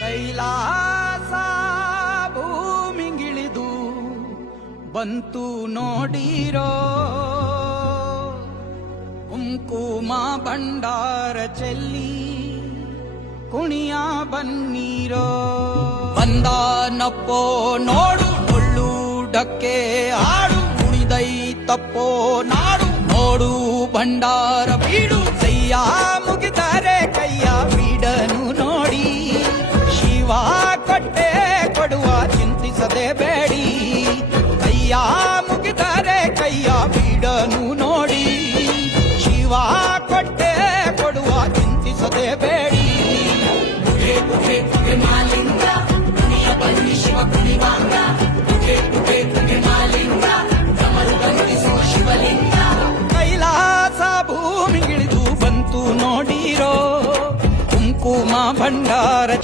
ಕೈಲಾಸ ಭೂಮಿಗಿಳಿದು ಬಂತು ನೋಡಿರೋ, ಕುಂಕುಮ ಭಂಡಾರ ಚೆಲ್ಲಿ ಕುಣಿಯ ಬನ್ನೀರೋ. ಬಂದಾನಪ್ಪೋ ನೋಡು ಡೊಳ್ಳುಡಕ್ಕೆ ಆಡು, ಕುಣಿದೈತಪ್ಪೋ ನಾಡು ನೋಡು ಭಂಡಾರ ಬೀಡು. ಕೈಯ ಮುಗಿದರೆ ಕೈಯ ಬೀಡನು ನೋಡಿ, ಶಿವ ಕೊಟ್ಟೆ ಕೊಡುವ ಚಿಂತಿಸದೆ ಬೇಡಿ. ಕೈಯ ಮುಗಿದರೆ ಕೈಯ ಬೀಡನು ನೋಡಿ, ಶಿವ ಕೊಟ್ಟೆ ಕೊಡುವ ಚಿಂತಿಸದೆ ಬೇಡಿ. ಬುಗೆ ಬುಗೆ ಬುಗೆ ಮಾಲಿಂಗ ಕುಣಿಯ ಬನ್ನಿ ಶಿವ ಕುಣಿವಾಂಗ. ಬುಗೆ ಬುಗೆ ಬುಗೆ ಮಾಲಿಂಗ ಕಮಲು ಬಂಧಿಸುವ ಶಿವಲಿಂಗ. ಕೈಲಾಸ ಭೂಮಿಗಿಳಿದು ಬಂತು ನೋಡಿರೋ, ಕುಂಕುಮ ಭಂಡಾರ